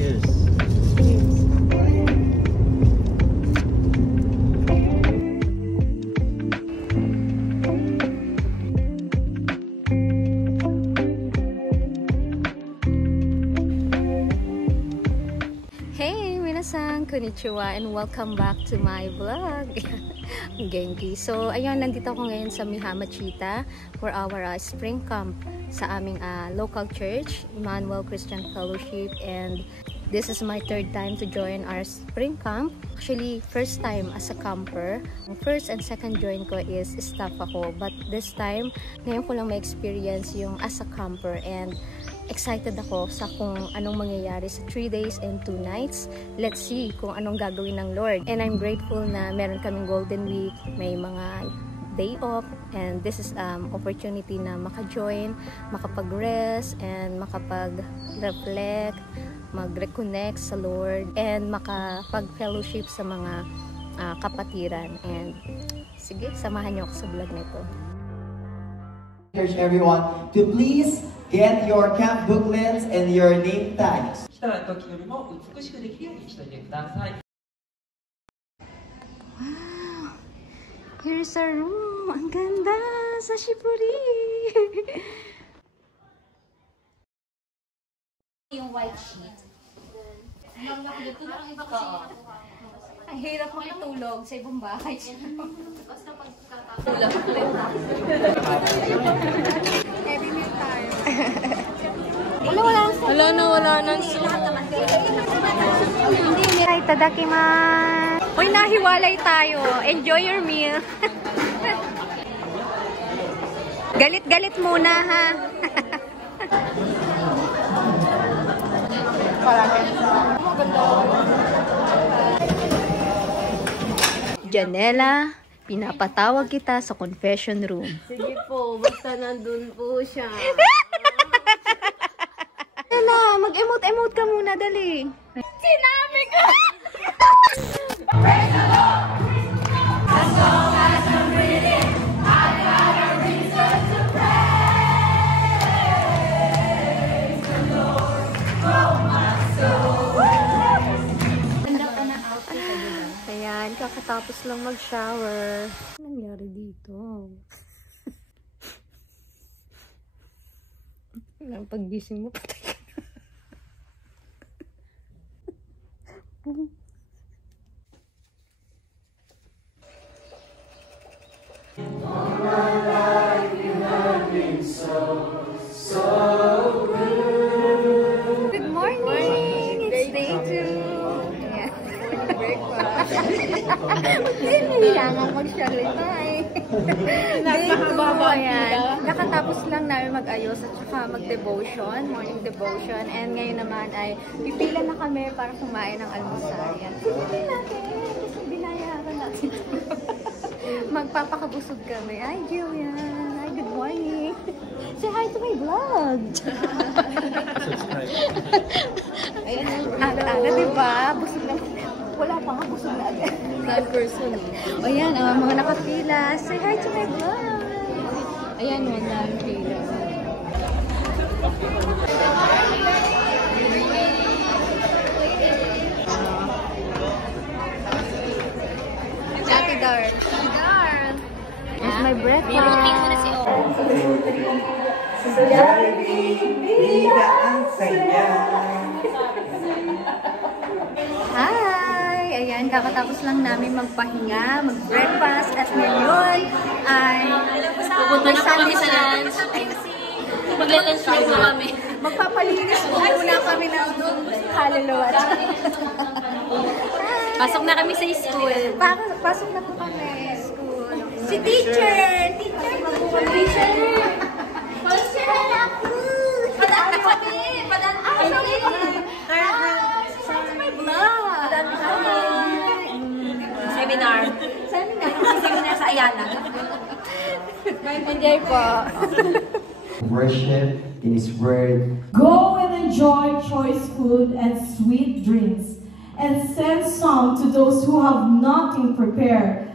Cheers. Hey, minasan, konnichiwa, and welcome back to my vlog. Genki. So, ayun, nandito ako ngayon sa Mihamachita for our spring camp sa aming local church, Emmanuel Christian Fellowship, and this is my third time to join our spring camp. Actually, first time as a camper. First and second join ko is staff ako, but this time, ngayon ko lang ma-experience yung as a camper, and excited ako sa kung anong mangyayari sa 3 days and 2 nights. Let's see kung anong gagawin ng Lord. And I'm grateful na meron kaming Golden Week, may mga day off, and this is opportunity na maka-join, makapag-rest, and makapag-reflect, mag-reconnect sa Lord, and makapag-fellowship sa mga kapatiran. And sige, samahan niyo ako sa vlog nito. Encourage everyone to please get your camp booklets and your name tags. 来た時よりも美しくできるようにしておいてください。 Wow! Here's our room! Ang ganda! Sa Shiburi! Yung white sheet. Ang hirap makitulog sa ibang bahay. Basta pagkakataon. Heavy meal tayo. Wala na. Hindi, ay, tadakimasu. Uy, nahiwalay tayo. Enjoy your meal. Galit-galit muna, ha? Janela, pinapatawag kita sa confession room. Sige po, basta nandun po siya. Janela, mag-emote-emote ka muna, dali. Sinabi ko! Praise the Lord! As long as I'm breathing, I've got a reason to praise the Lord, oh my soul. Ganda ka na outfit, diba? Ayan, kakatapos lang mag-shower. Ano nangyari dito? Pag-gising mo, patay ka na. All my life you have been so good. Good morning! It's day 2. Ayan. Breakfast. Kailangan mag-salita eh. Day 2, ayan. Nakatapos lang namin mag-ayos at saka mag-devotion, morning devotion. And ngayon naman ay pipila na kami para kumain ng almusal. Ayan. Pipila natin kasi binayaran natin. Magpapakabusog kami. Ay, Jillian. Hi, good morning. Say hi to my vlog. Ayan ang aga, diba? Busog na. Wala pa nga, busog na agad. Bad person. O yan, mga nakapila. Say hi to my vlog. Ayan, wala ang pila. Ate Darl. It's my breakfast. Hi! Ayan, kakatapos lang namin magpahinga, mag-breakfast, at ngayon ay Pupunta na kami sa lunch. Magla-lunch na kami. magpapalinis po muna kami ng kaluluwa. Pasok na kami sa school. Pasok na po kami school. Si teacher! Teacher! Padaan kami! Padaan kami! Sa my vlog! Seminar. Seminar sa Ayala. Enjoy po. Worship in His Word. Go and enjoy choice food and sweet drinks, and send some to those who have nothing prepared.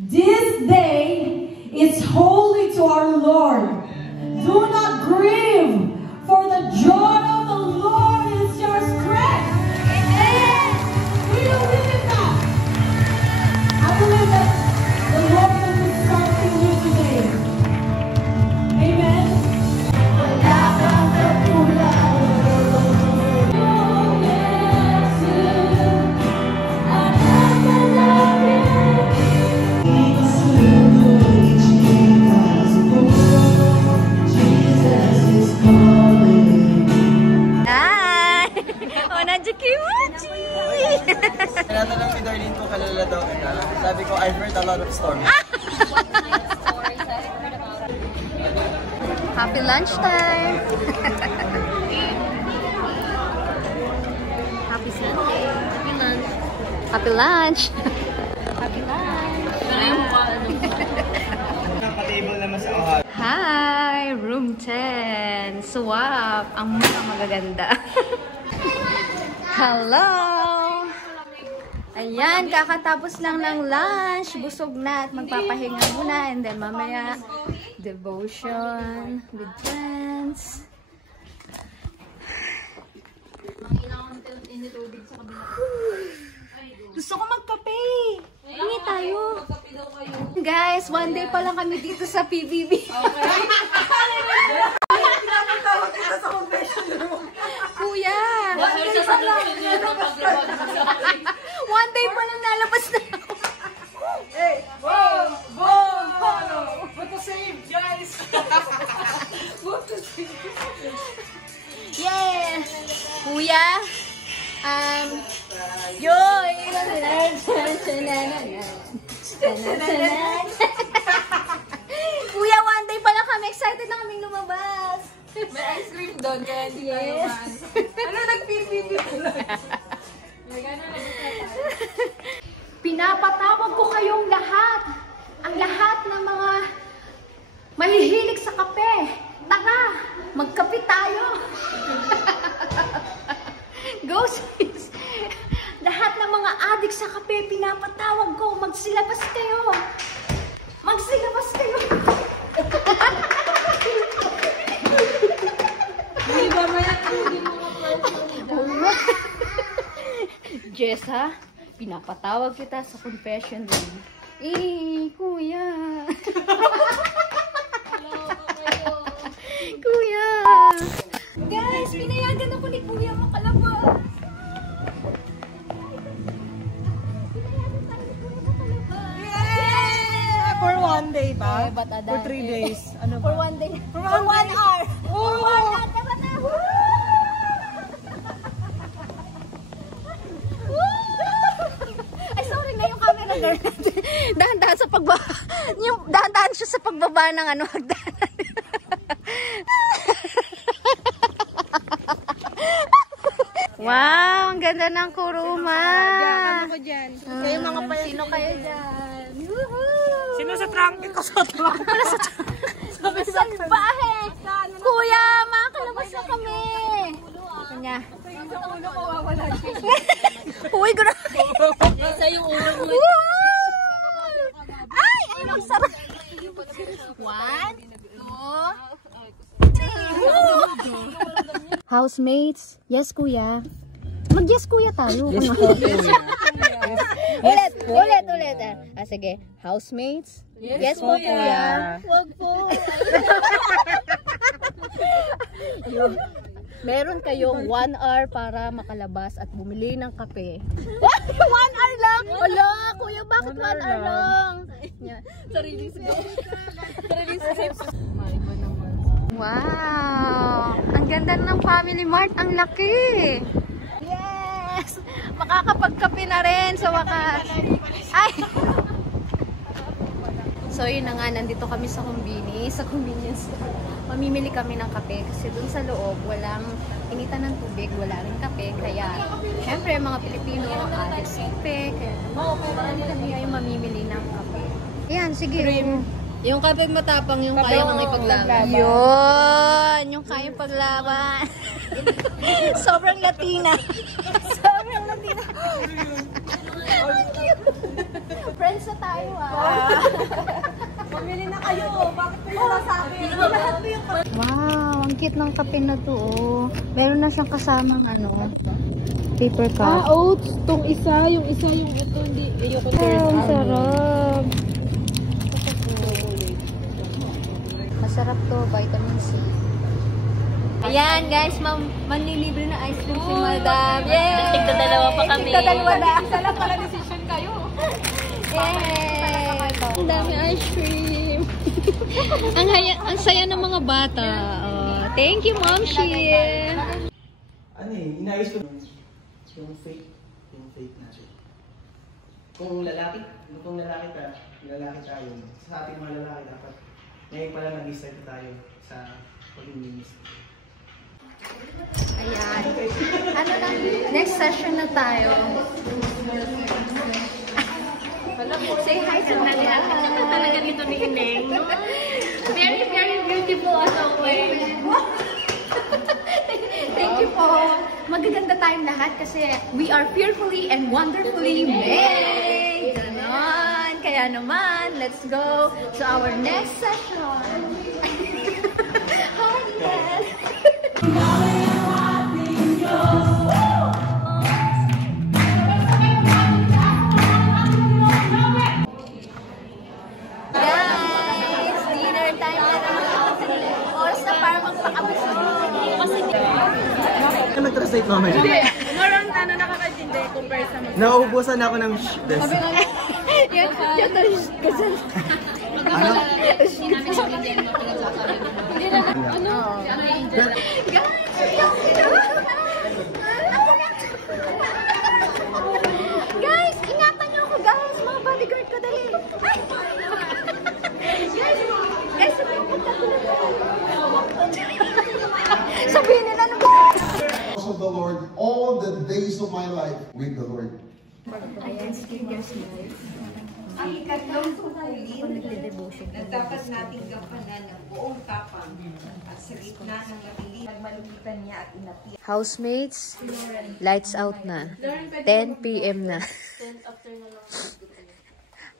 This day is holy to our Lord. Do not grieve, for the joy of the Lord is your strength. Nandiyan kayo, Machi! Tinatanong ni Darlene kung kalala daw kita. Sabi ko, I've heard a lot of stories. Happy lunchtime! Happy Sunday! Happy lunch! Happy lunch! Happy lunch! Nakatable naman sa Ohio. Hi! Room 10! Swap! Ang mga magaganda. Hello! Ayan, kakatapos lang ng lunch. Busog na at magpapahinga muna. And then mamaya, devotion with friends. Gusto ko magkape! Hingi tayo! Guys, one day pa lang kami dito sa PBB. Kuya! One day pa lang nalabas na ako. Hey, boom, boom, follow. What to save, guys? What to save? Yeah! Kuya! Kuya, one day pa lang kami. Excited na kaming lumabas. May ice cream doon, kaya hindi tayo man. Ano, nag-PBB pala? Pinapatawag ko kayong lahat. Ang lahat ng mga mahihilig sa kape. Tara, magkape tayo. Go sis! Lahat ng mga adik sa kape, pinapatawag ko. Magsilabas kayo. Magsilabas kayo. Hindi ba may hindi mo Jessa, pinapatawag kita sa confession room. Kuya. Kuya. Guys, pinayagan ako ni Kuya makalabas. Pinayagan tayo ni Kuya makalabas. Yeah! For one day ba? But For 3 days? Ano For ba? 1 day. For For 1 1 hour. Oh! For 1 hour. Diba na? Ay, sorry na yung camera girl. Dahan-dahan sa pagbaba. Yung dahan-dahan siya sa pagbaba ng ano, hagdanan. Wow, ang ganda ng kuruma. Ano ko dyan? Kayo mga pala. Sino kayo dyan? Sino sa trangke ko sa trangke? Salbahe! Kuya, makakalabas na kami. Kanya. Ulo ko wawala siya. Uy, grabe. Sa yung ulo mo. Ay, ang sarap. 1, 2, 3. Housemates, yes kuya. Mag-yes kuya tayo. Yes, ulit. Sige. Housemates, yes po kuya. Wag po. Meron kayong 1 hour para makalabas at bumili ng kape. 1 hour lang? Wala, kuya, bakit 1 hour lang? Sariling script. Wow! Ang ganda ng Family Mart. Ang laki! Yes! Makakapagkape na rin sa wakas. Ay! So yun na nga, nandito kami sa convenience store. Mamimili kami ng kape kasi dun sa loob walang initan ng tubig, wala rin kape. Kaya, syempre mga Pilipino, adik sa kape. Kaya kami ay mamimili ng kape. Ayan, sige. Yung kapag matapang, yung kaya kang ipaglaban. Yun! Yung kayang paglaban. Sobrang Latina. Sobrang Latina. Ang cute. Friends na tayo Pamili na kayo. Bakit kayo nasabi? Lahat po yung Wow, ang cute ng kape na to. Meron na siyang kasamang paper cup. oats. Yung isa yung ito. Hindi. Ayoko Ang sarap. Masarap to, vitamin C. Ayan guys, manlilibre na ice cream si Madam. Yay! Tigdadalawa pa kami. Tigdadalawa na. Isa lang pala decision kayo. Yay! Ang dami ice cream. ang saya ng mga bata. Oh, thank you, Mom Shi. Ano inayos ko. Yung fake natin. Kung lalaki tayo, sa ating mga lalaki dapat ngayon pala nag-start tayo sa pag-inis. Ayan. Ano na, next session na tayo. Say hi to my dad. Talaga nito ni Ineng. Very, very beautiful as always. Thank you po. Magaganda tayong lahat kasi we are fearfully and wonderfully made. Ganon. Kaya naman, let's go to our next session. Hi, Dad. Guys, dinner time na naman. Oras na para magpakabusog. Ano nag-translate naman? Hindi. Marang nakakaintindi compare sa mga. Nauubusan ako ng this. Yan kasi. Ano? Sinabi sa video mo pinagsasabi mo. Hindi na. Ano? Ano yung angel? Guys, ingatan niyo ako guys. Mga bodyguard ko dali. Guys, sabihin nila nung Of the Lord all the days of my life with the Lord. ayan, skincare smile. Ang ikatlong tungkulin na dapat nating gampanan ng buong tapang at sa gitna ng matilis, nagmalupitan niya at inatiyak. Housemates, lights out na. 10 p.m. na.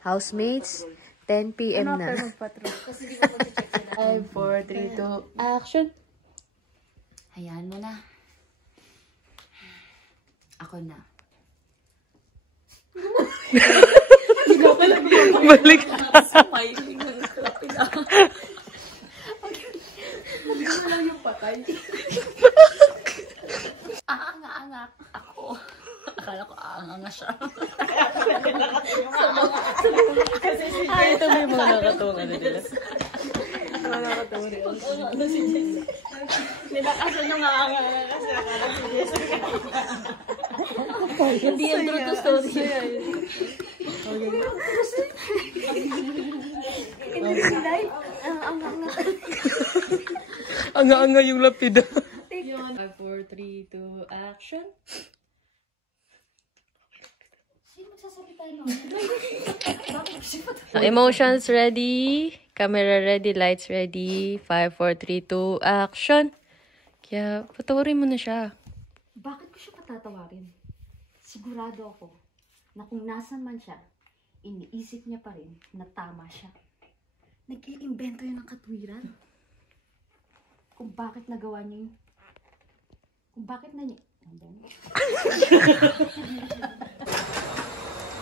Housemates, 10 p.m. na. 5, 4, 3, 2, action! Hayaan mo na. Ako na. Balik. Smiling ng lapid ah. Magiging lang yung patay. Aanga-anga ako. Akala ko aanga siya. Ay, ito may mga nakatawang ano nila. Mga nakatawang rin. Ano si Jess? Nilakasan yung aanga kasi akala si Jess. Hindi yung true to story. Anga-anga yung lapida. 5, 4, 3, 2, action! Emotions ready. Camera ready. Lights ready. 5, 4, 3, 2, action. Kaya, patawarin mo na siya. Bakit ko siya patatawarin? Sigurado ako na kung nasan man siya, iniisip niya pa rin na tama siya. Nag-iimbento yun ng katwiran. Kung bakit nagawa niya yun. Kung bakit na niya...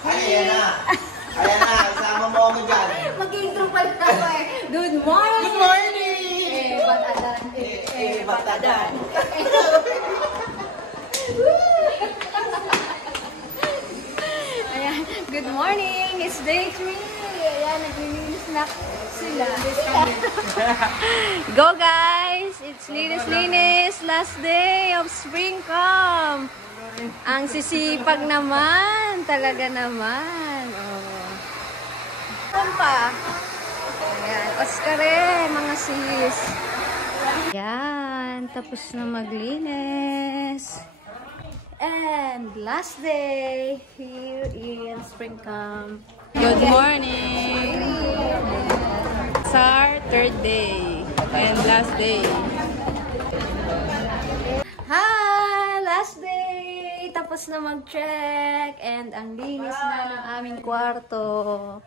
Ayan na! Ayan na! Isama mo ako dyan! Mag-intro pala ako eh. Good morning! Good morning! Batadan. Batadan. Ayan. Good morning! It's day 3. Ayan, naglilinis na sila. Go guys! It's linis-linis. Last day of spring camp. Ang sisipag naman. Talaga naman. Oh. Saan pa? Ayan. Oscar mga sis. Ayan. Tapos na maglinis. And last day here in spring camp. Good morning. It's our third day. And last day. Hi! Last day! Tapos na mag-check. And ang linis na ng aming kwarto.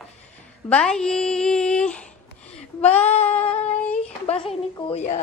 Bye! Bye! Bahay ni Kuya.